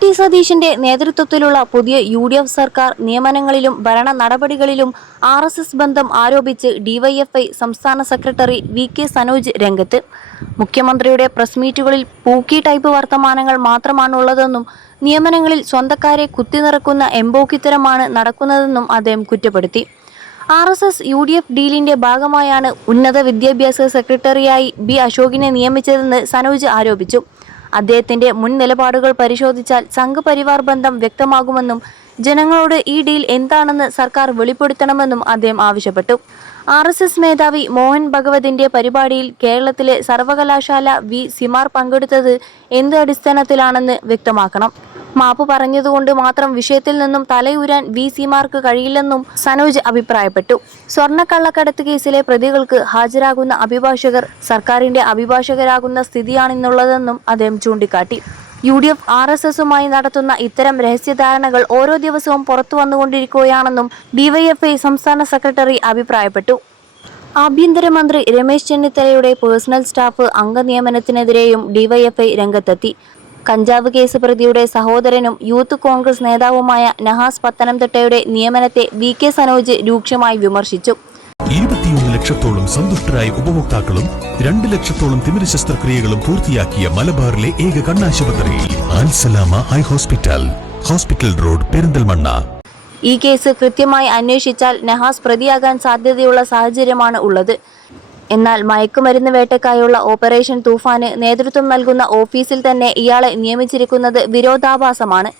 T സതീശന്റെ നേതൃത്വത്തിലുള്ള പുതിയ യു.ഡി.എഫ് സർക്കാർ നിയമനങ്ങളിലും ഭരണ നടപടികളിലും ആർ.എസ്.എസ് ബന്ധം ആരോപിച്ച് ഡിവൈഎഫ്ഐ സംസ്ഥാന സെക്രട്ടറി വി.കെ. സനോജ് രംഗത്ത്. മുഖ്യമന്ത്രിയുടെ പ്രസ് മീറ്റുകളിൽ പൂക്കി ടൈപ്പ് വർത്തമാനങ്ങൾ മാത്രമാണുള്ളതെന്നും നിയമനങ്ങളിൽ സ്വന്തക്കാരെ കുത്തിനിറക്കുന്ന എംപോക്കിത്തരമാണ് നടക്കുന്നതെന്നും അദ്ദേഹം കുറ്റപ്പെടുത്തി. ആർ.എസ്.എസ് യു.ഡി.എഫ് ഡീലിന്റെ ഭാഗമായാണ് ഉന്നത വിദ്യാഭ്യാസ സെക്രട്ടറിയായി ബി. അശോകിനെ നിയമിച്ചതെന്ന് സനോജ് ആരോപിച്ചു. അദ്ദേഹത്തിന്റെ മുൻ നിലപാടുകൾ പരിശോധിച്ചാൽ സംഘപരിവാർ ബന്ധം വ്യക്തമാകുമെന്നും ജനങ്ങളോട് ഈ ഡീൽ എന്താണെന്ന് സർക്കാർ വെളിപ്പെടുത്തണമെന്നും അദ്ദേഹം ആവശ്യപ്പെട്ടു. ആർ.എസ്.എസ് മേധാവി മോഹൻ ഭഗവതിന്റെ പരിപാടിയിൽ കേരളത്തിലെ സർവകലാശാല വി. സിമാർ പങ്കെടുത്തത് എന്ത് അടിസ്ഥാനത്തിലാണെന്ന് വ്യക്തമാക്കണം. മാപ്പ് പറഞ്ഞതുകൊണ്ട് മാത്രം വിഷയത്തിൽ നിന്നും തലയൂരാൻ വി. സിമാർക്ക് കഴിയില്ലെന്നും സനോജ് അഭിപ്രായപ്പെട്ടു. സ്വർണ്ണക്കള്ളക്കടത്ത് കേസിലെ പ്രതികൾക്ക് ഹാജരാകുന്ന അഭിഭാഷകർ സർക്കാരിന്റെ അഭിഭാഷകരാകുന്ന സ്ഥിതിയാണിന്നുള്ളതെന്നും അദ്ദേഹം ചൂണ്ടിക്കാട്ടി. യു.ഡി.എഫ് ആർ.എസ്.എസുമായി നടത്തുന്ന ഇത്തരം രഹസ്യധാരണകൾ ഓരോ ദിവസവും പുറത്തു വന്നുകൊണ്ടിരിക്കുകയാണെന്നും ഡിവൈഎഫ്ഐ സംസ്ഥാന സെക്രട്ടറി അഭിപ്രായപ്പെട്ടു. ആഭ്യന്തരമന്ത്രി രമേശ് ചെന്നിത്തലയുടെ പേഴ്സണൽ സ്റ്റാഫ് അംഗനിയമനത്തിനെതിരെയും ഡിവൈഎഫ്ഐ രംഗത്തെത്തി. കഞ്ചാവ് കേസ് പ്രതിയുടെ സഹോദരനും യൂത്ത് കോൺഗ്രസ് നേതാവുമായ നഹാസ് പത്തനംതിട്ടയുടെ നിയമനത്തെ വി.കെ. സനോജ് രൂക്ഷമായി വിമർശിച്ചു. 21 ലക്ഷത്തോളം സന്തുഷ്ടരായ ഉപഭോക്താക്കളും 2 ലക്ഷത്തോളം തിമിര ശസ്ത്രക്രിയകളും പൂർത്തിയാക്കിയ മലബാറിലെ ഏക കണ്ണാശുപത്രി Al Salama eye hospital, hospital road, Perinthalmanna. ഈ കേസ് കൃത്യമായി അന്വേഷിച്ചാൽ നഹാസ് പ്രതിയാകാൻ സാധ്യതയുള്ള സാഹചര്യമാണ് ഉള്ളത്. എന്നാൽ മയക്കുമരുന്ന് വേട്ടയ്ക്കായുള്ള ഓപ്പറേഷൻ തൂഫാന് നേതൃത്വം നൽകുന്ന ഓഫീസിൽ തന്നെ ഇയാളെ നിയമിച്ചിരിക്കുന്നത് വിരോധാഭാസമാണ്.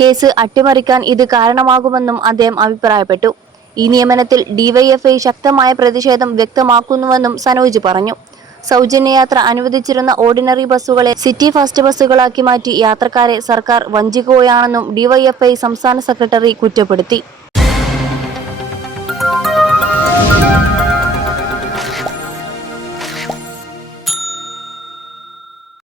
കേസ് അട്ടിമറിക്കാൻ ഇത് കാരണമാകുമെന്നും അദ്ദേഹം അഭിപ്രായപ്പെട്ടു. ഈ നിയമനത്തിൽ ഡിവൈഎഫ്ഐ ശക്തമായ പ്രതിഷേധം വ്യക്തമാക്കുന്നുവെന്നും സനോജ് പറഞ്ഞു. സൗജന്യയാത്ര അനുവദിച്ചിരുന്ന ഓർഡിനറി ബസ്സുകളെ സിറ്റി ഫാസ്റ്റ് ബസ്സുകളാക്കി മാറ്റി യാത്രക്കാരെ സർക്കാർ വഞ്ചിക്കുകയാണെന്നും ഡിവൈഎഫ്ഐ സംസ്ഥാന സെക്രട്ടറി കുറ്റപ്പെടുത്തി.